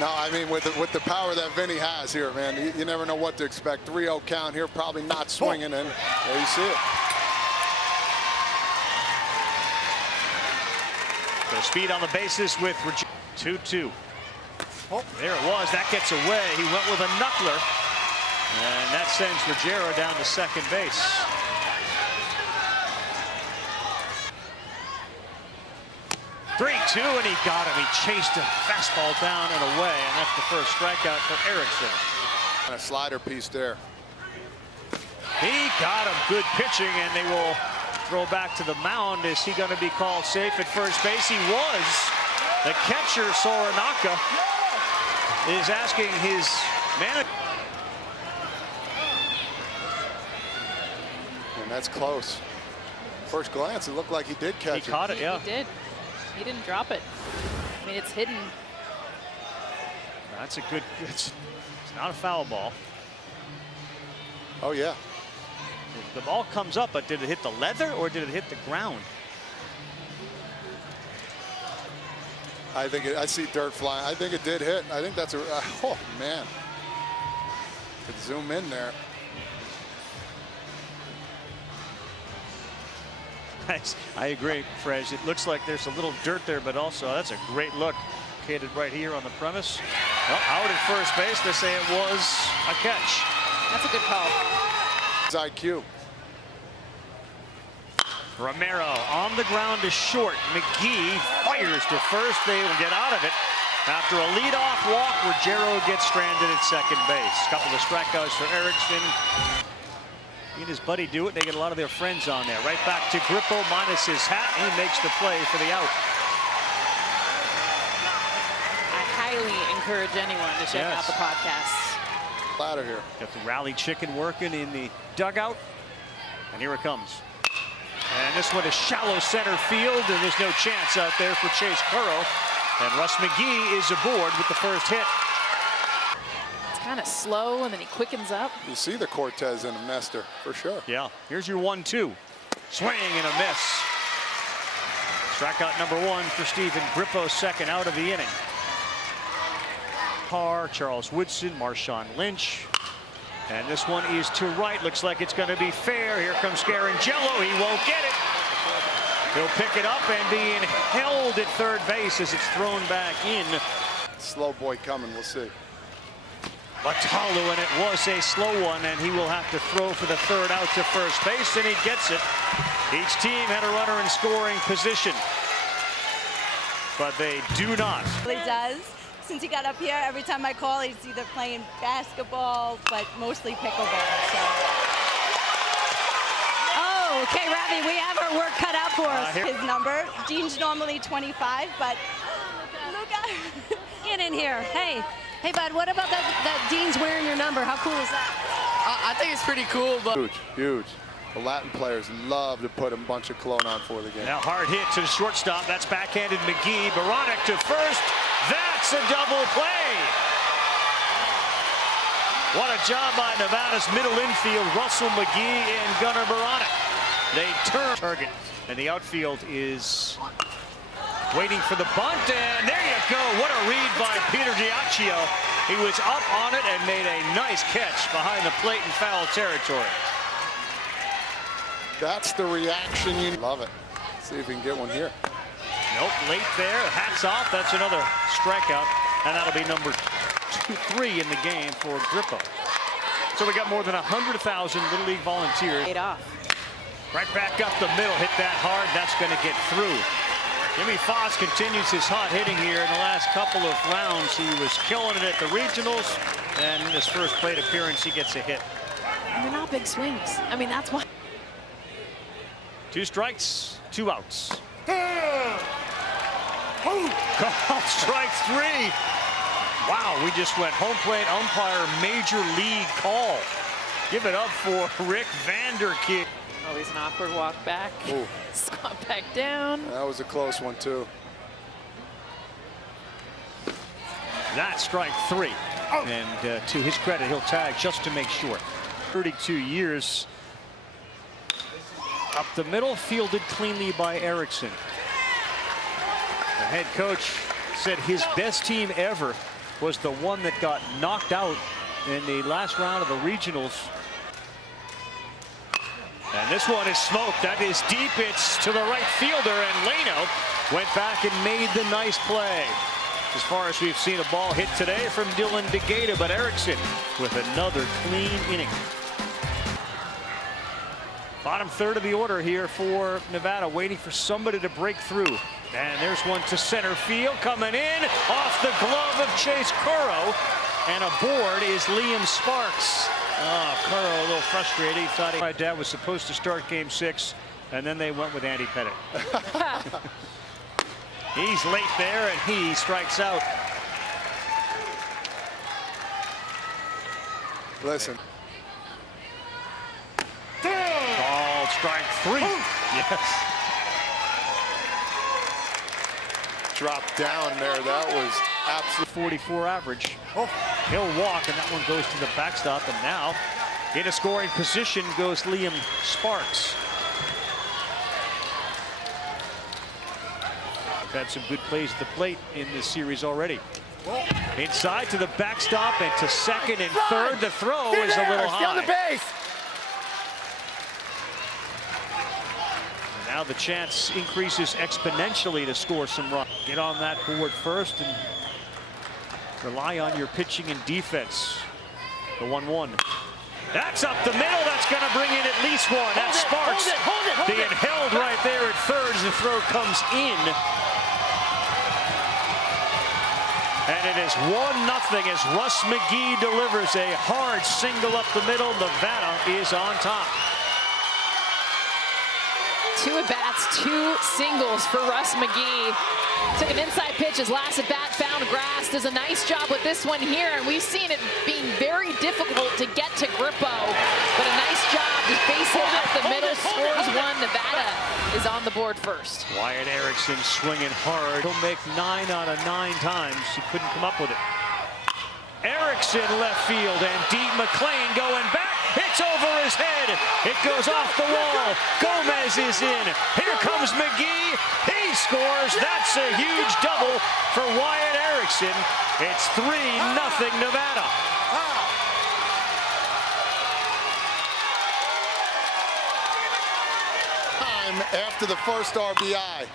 No, I mean, with the power that Vinny has here, man, you never know what to expect. 3-0 count here, probably not swinging, and there you see it. So speed on the bases with 2-2. There it was. That gets away. He went with a knuckler, and that sends Ruggiero down to second base. Three-two, and he got him. He chased a fastball down and away, and that's the first strikeout for Erickson. And a slider piece there. He got him. Good pitching, and they will throw back to the mound. Is he going to be called safe at first base? He was. The catcher, Soranaka, is asking his manager. And that's close. First glance, it looked like he did catch it. He caught it, yeah. He did. He didn't drop it. I mean, it's hidden. That's a good, it's not a foul ball. Oh, yeah. The ball comes up, but did it hit the leather or did it hit the ground? I think I see dirt flying. I think it did hit. I think that's a, oh, man. Could zoom in there. I agree, Fred. It looks like there's a little dirt there, but also that's a great look. Located right here on the premise. Well, out at first base, they say it was a catch. That's a good call. It's IQ. Romero on the ground to short. McGee fires to first. They will get out of it. After a leadoff walk, Ruggiero gets stranded at second base. A couple of strikeouts for Erickson. He and his buddy do it. They get a lot of their friends on there. Right back to Grippo minus his hat. He makes the play for the out. I highly encourage anyone to check out the podcast. Ladder here. Got the rally chicken working in the dugout. And here it comes. And this one is shallow center field, and there's no chance out there for Chase Currow. And Russ McGee is aboard with the first hit. Kind of slow, and then he quickens up. You see the Cortez in him, Nestor, for sure. Yeah, here's your 1-2. Swing and a miss. Strikeout number one for Stephen Grippo, second out of the inning. Carr, Charles Woodson, Marshawn Lynch. And this one is to right. Looks like it's going to be fair. Here comes Scarangello. He won't get it. He'll pick it up and being held at third base as it's thrown back in. Slow boy coming, we'll see. Batalu, and it was a slow one, and he will have to throw for the third out to first base, and he gets it. Each team had a runner in scoring position, but they do not. He does. Since he got up here, every time I call, he's either playing basketball, but mostly pickleball. So. Oh, okay, Ravi, we have our work cut out for us. His number, Dean's normally 25, but look at get in here. Hey, bud, what about that Dean's wearing your number? How cool is that? I think it's pretty cool, but Huge, huge. The Latin players love to put a bunch of cologne on for the game. Now hard hit to the shortstop. That's backhanded McGee. Baronic to first. That's a double play. What a job by Nevada's middle infield. Russell McGee and Gunnar Baronic. They turn target, and the outfield is waiting for the bunt, and there you go. What a read by Peter Giacchio. He was up on it and made a nice catch behind the plate in foul territory. That's the reaction you love it. See if we can get one here. Nope, late there. Hats off. That's another strikeout, and that'll be number 3 in the game for Grippo. So we got more than 100,000 Little League volunteers. Paid off. Right back up the middle. Hit that hard. That's going to get through. Jimmy Foss continues his hot hitting here in the last couple of rounds. He was killing it at the regionals, and in his first plate appearance, he gets a hit. And they're not big swings. I mean, that's why. 2 strikes, 2 outs. Call strike 3. Wow, we just went home plate umpire major league call. Give it up for Rick Vanderkeer. Always an awkward walk back. Ooh. Squat back down. That was a close one, too. That's strike 3. And to his credit, he'll tag just to make sure. 32 years. Up the middle, fielded cleanly by Erickson. The head coach said his best team ever was the one that got knocked out in the last round of the regionals. And this one is smoked. That is deep. It's to the right fielder, and Leno went back and made the nice play. As far as we've seen a ball hit today from Dylan DeGata, but Erickson with another clean inning. Bottom third of the order here for Nevada, waiting for somebody to break through. And there's one to center field, coming in off the glove of Chase Curro. And aboard is Liam Sparks. Oh, Curro a little frustrated. He thought my dad was supposed to start game 6, and then they went with Andy Pettit. He's late there, and he strikes out. Listen. Called strike 3. Yes. Dropped down there. That was absolutely 44 average. He'll walk, and that one goes to the backstop. And now, in a scoring position, goes Liam Sparks. We've had some good plays at the plate in this series already. Inside to the backstop and to second and third. The throw is a little high. On the base. Now the chance increases exponentially to score some runs. Get on that board first and rely on your pitching and defense. The 1-1. That's up the middle. That's going to bring in at least one. That's Sparks being held right there at third as the throw comes in. And it is 1-0 as Russ McGee delivers a hard single up the middle. Nevada is on top. 2 at-bats, 2 singles for Russ McGee. Took an inside pitch, his last at-bat found grass. Does a nice job with this one here, and we've seen it being very difficult to get to Grippo. But a nice job, just base hit up the middle, scores 1. Nevada is on the board first. Wyatt Erickson swinging hard. He'll make 9 out of 9 times. He couldn't come up with it. Erickson left field, and Deep McLean going back. It's over his head. It goes off the wall. Gomez is in. Here comes McGee. He scores. That's a huge double for Wyatt Erickson. It's 3-0 Nevada. time after the first RBI.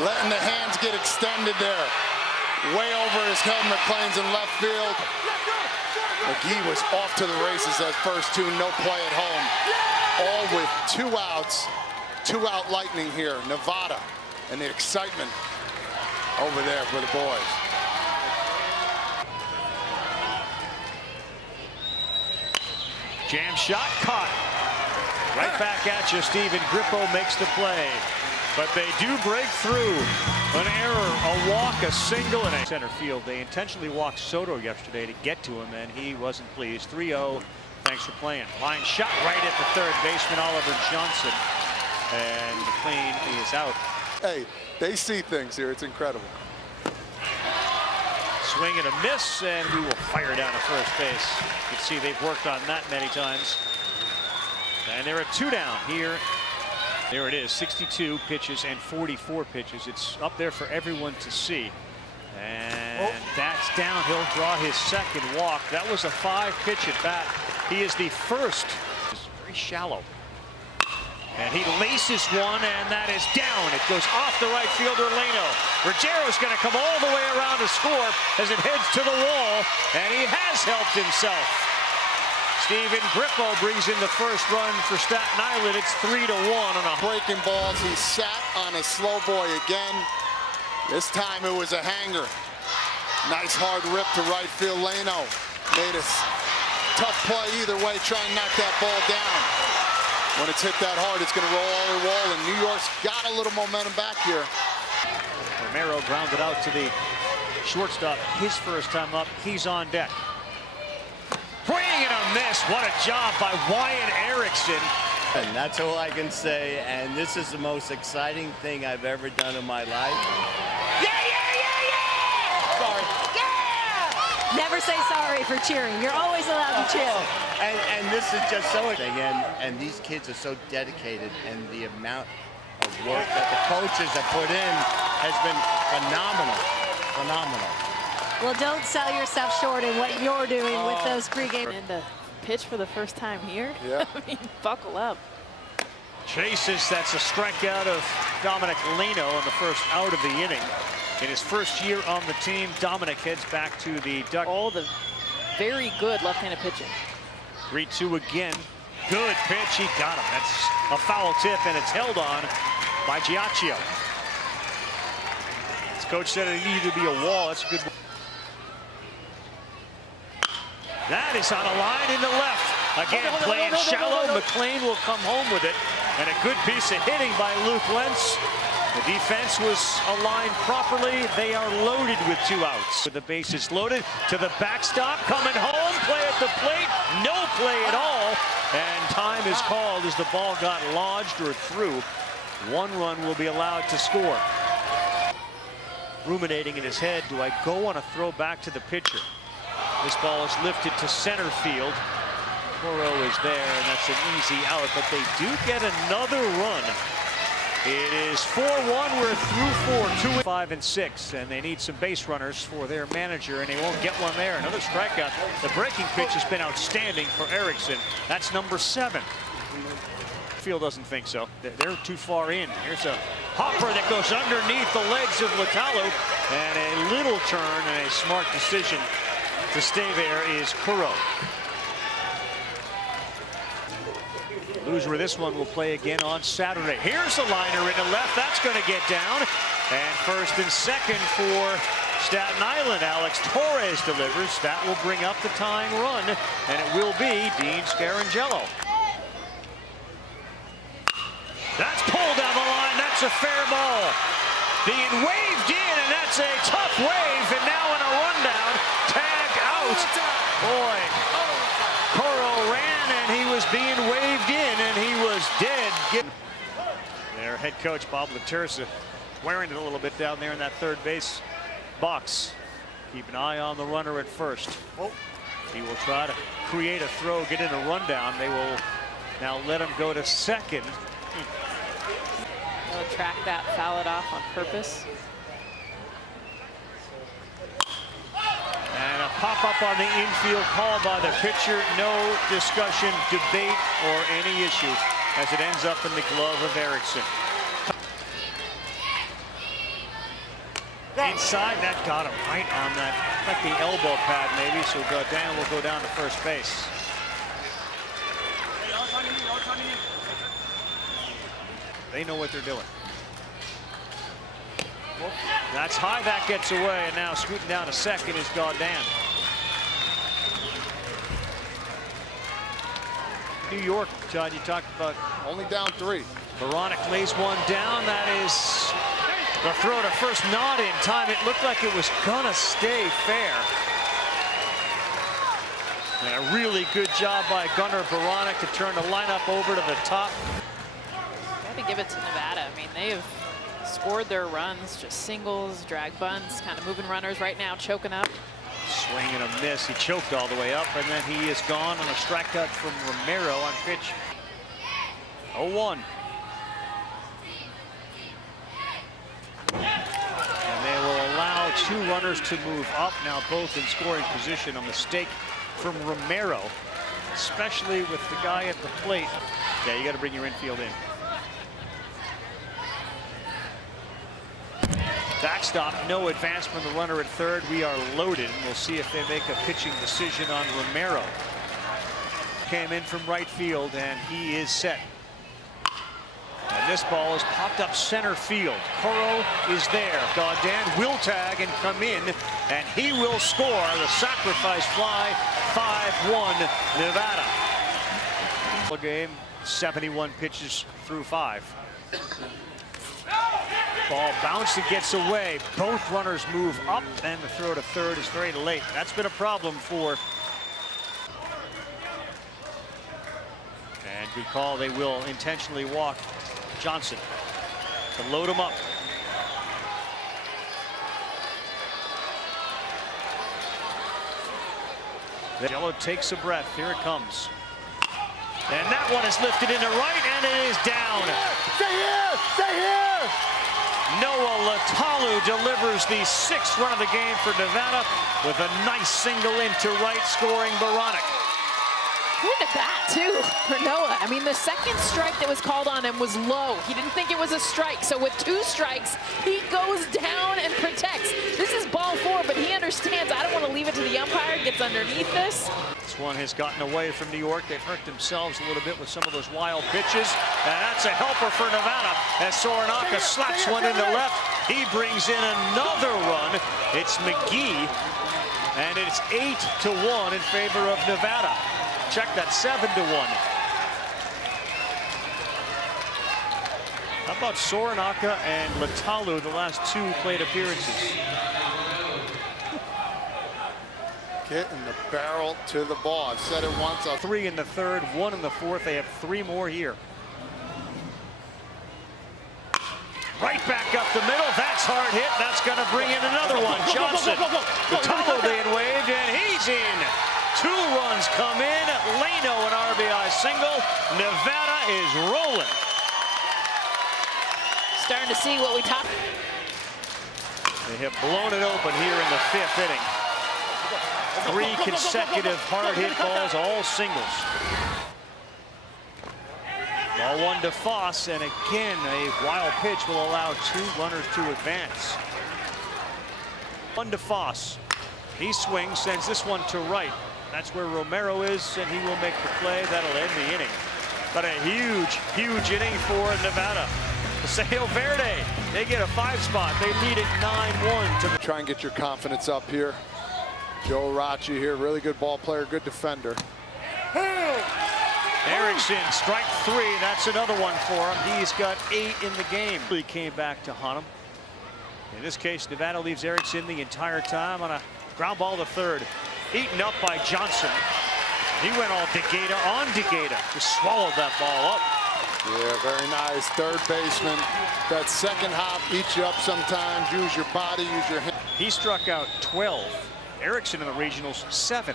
Letting the hands get extended there. Way over his head, McLean's in left field. McGee was off to the races that first 2, no play at home. All with 2 outs, 2-out Lightning here, Nevada, and the excitement over there for the boys. Jam shot caught. Right back at you, Steven. Grippo makes the play. But they do break through. An error, a walk, a single, and a center field. They intentionally walked Soto yesterday to get to him, and he wasn't pleased. 3-0. Thanks for playing. Line shot right at the third baseman, Oliver Johnson. And McLean is out. Hey, they see things here. It's incredible. Swing and a miss, and we will fire down to first base. You can see they've worked on that many times. And they're at 2 down here. There it is, 62 pitches and 44 pitches. It's up there for everyone to see. And that's down. He'll draw his second walk. That was a 5-pitch at bat. He is the first. It's very shallow. And he laces one, and that is down. It goes off the right fielder, Leno. Ruggiero's going to come all the way around to score as it heads to the wall, and he has helped himself. Steven Grippo brings in the first run for Staten Island. It's 3-1 on a breaking balls. He sat on a slow boy again. This time it was a hanger. Nice hard rip to right field. Leno made a tough play either way, try and knock that ball down. When it's hit that hard, it's going to roll all the wall, and New York's got a little momentum back here. Romero grounded out to the shortstop. His first time up, he's on deck. Swing and a miss. What a job by Wyatt Erickson. And that's all I can say, and this is the most exciting thing I've ever done in my life. Yeah, yeah, yeah, yeah! Sorry. Yeah! Never say sorry for cheering. You're always allowed to cheer. And this is just so exciting, and these kids are so dedicated, and the amount of work that the coaches have put in has been phenomenal, phenomenal. Well, don't sell yourself short in what you're doing with those pregame. And to pitch for the first time here. Yeah. I mean, buckle up. Chases, that's a strikeout of Dominic Leno on the first out of the inning. In his first year on the team, Dominic heads back to the Duck. All the very good left-handed pitching. 3-2 again. Good pitch, he got him. That's a foul tip, and it's held on by Giacchio. His coach said it needed to be a wall. That's a good. That is on a line in the left. Again, playing shallow. McLean will come home with it. And a good piece of hitting by Luke Lentz. The defense was aligned properly. They are loaded with 2 outs. With the bases loaded to the backstop, coming home, play at the plate, no play at all. And time is called as the ball got lodged or through. 1 run will be allowed to score. Ruminating in his head, do I go on a throw back to the pitcher? This ball is lifted to center field. Coro is there, and that's an easy out, but they do get another run. It is 4-1. We're through 4, 2, 5, and 6, and they need some base runners for their manager, and they won't get one there. Another strikeout. The breaking pitch has been outstanding for Erickson. That's number 7. Field doesn't think so. They're too far in. Here's a hopper that goes underneath the legs of Latalo, and a little turn and a smart decision to stay there is Coro. Loser of this one will play again on Saturday. Here's a liner in the left. That's going to get down. And first and second for Staten Island. Alex Torres delivers. That will bring up the tying run. And it will be Dean Scarangello. That's pulled down the line. That's a fair ball. Being waved in, and that's a tough wave. And now in a rundown. Tag out. Boy. Coro ran, and he was being waved in, and he was dead. Their head coach, Bob Laterza, wearing it a little bit down there in that third base box. Keep an eye on the runner at first. He will try to create a throw, get in a rundown. They will now let him go to second. They'll track that, foul it off on purpose. And a pop-up on the infield call by the pitcher. No discussion, debate, or any issue as it ends up in the glove of Erickson. Inside, that got him right on that, like the elbow pad maybe, so Dan will go down to first base. They know what they're doing. That's high, that gets away, and now scooting down to second is Gaudan. New York, John, you talked about. Only down 3. Veronic lays one down. That is the throw to first, not in time. It looked like it was gonna stay fair. And a really good job by Gunnar Veronic to turn the lineup over to the top. Got to give it to Nevada. I mean, they have scored their runs, just singles, drag bunts, kind of moving runners right now, choking up. Swing and a miss. He choked all the way up, and then he is gone on a strikeout from Romero on pitch. 0-1. And they will allow 2 runners to move up, now both in scoring position. A mistake from Romero, especially with the guy at the plate. Yeah, you got to bring your infield in. Backstop, no advance from the runner at third. We are loaded, and we'll see if they make a pitching decision on Romero. Came in from right field, and he is set. And this ball is popped up center field. Coro is there. Gaudan will tag and come in, and he will score the sacrifice fly. 5-1 Nevada. Game, 71 pitches through 5. Ball bounced and gets away. Both runners move up, and the throw to third is very late. That's been a problem for. And good call. They will intentionally walk Johnson to load him up. Jello takes a breath. Here it comes. And that one is lifted into right, and it is down. Stay here! Stay here! Noah Latalu delivers the 6th run of the game for Nevada with a nice single into right, scoring Baranek. Good at bat, too, for Noah. I mean, the second strike that was called on him was low. He didn't think it was a strike, so with 2 strikes, he goes down and protects. This is ball 4, but he understands, I don't want to leave it to the umpire, gets underneath this. This one has gotten away from New York. They've hurt themselves a little bit with some of those wild pitches. And that's a helper for Nevada as Soranaka slaps one into left. He brings in another run. It's McGee, and it's 8-1 in favor of Nevada. Check that, 7-1. How about Soranaka and Latalu, the last 2 plate appearances? Getting the barrel to the ball. I've said it once. 3 in the 3rd, 1 in the 4th. They have 3 more here. Right back up the middle. That's hard hit. That's going to bring in another one. Johnson. Latalu being waved, and he's in. 2 runs come in. Leno an RBI single. Nevada is rolling. Starting to see what we talked. They have blown it open here in the 5th inning. 3 consecutive hard hit balls, all singles. Ball 1 to Foss, and again a wild pitch will allow 2 runners to advance. 1 to Foss. He swings, sends this one to right. That's where Romero is, and he will make the play. That'll end the inning. But a huge inning for Nevada. Paseo Verde, they get a 5 spot. They lead it 9-1. Try and get your confidence up here. Joe Rachi here, really good ball player, good defender. Erickson, strike 3. That's another one for him. He's got 8 in the game. He came back to hunt him. In this case, Nevada leaves Erickson the entire time on a ground ball to 3rd. Eaten up by Johnson. He went all DeGata on DeGata. Just swallowed that ball up. Yeah, very nice. 3rd baseman. That second hop eats you up sometimes. Use your body, use your hand. He struck out 12. Erickson in the regionals, 7.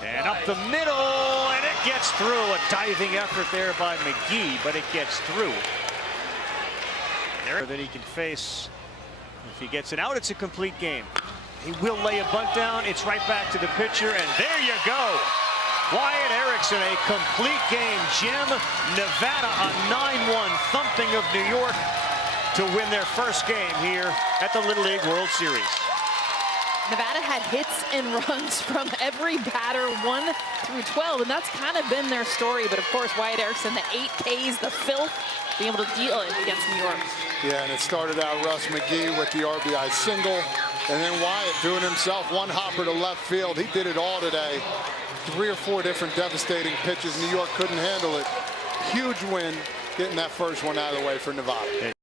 And up the middle, and it gets through. A diving effort there by McGee, but it gets through. There that he can face. If he gets it out, it's a complete game. He will lay a bunt down. It's right back to the pitcher, and there you go. Wyatt Erickson, a complete game. Jim, Nevada a 9-1 thumping of New York to win their first game here at the Little League World Series. Nevada had hits and runs from every batter 1 through 12, and that's kind of been their story. But of course, Wyatt Erickson, the 8 Ks, the filth, being able to deal it against New York. Yeah, and it started out Russ McGee with the RBI single, and then Wyatt doing himself 1 hopper to left field. He did it all today. 3 or 4 different devastating pitches. New York couldn't handle it. Huge win, getting that first one out of the way for Nevada.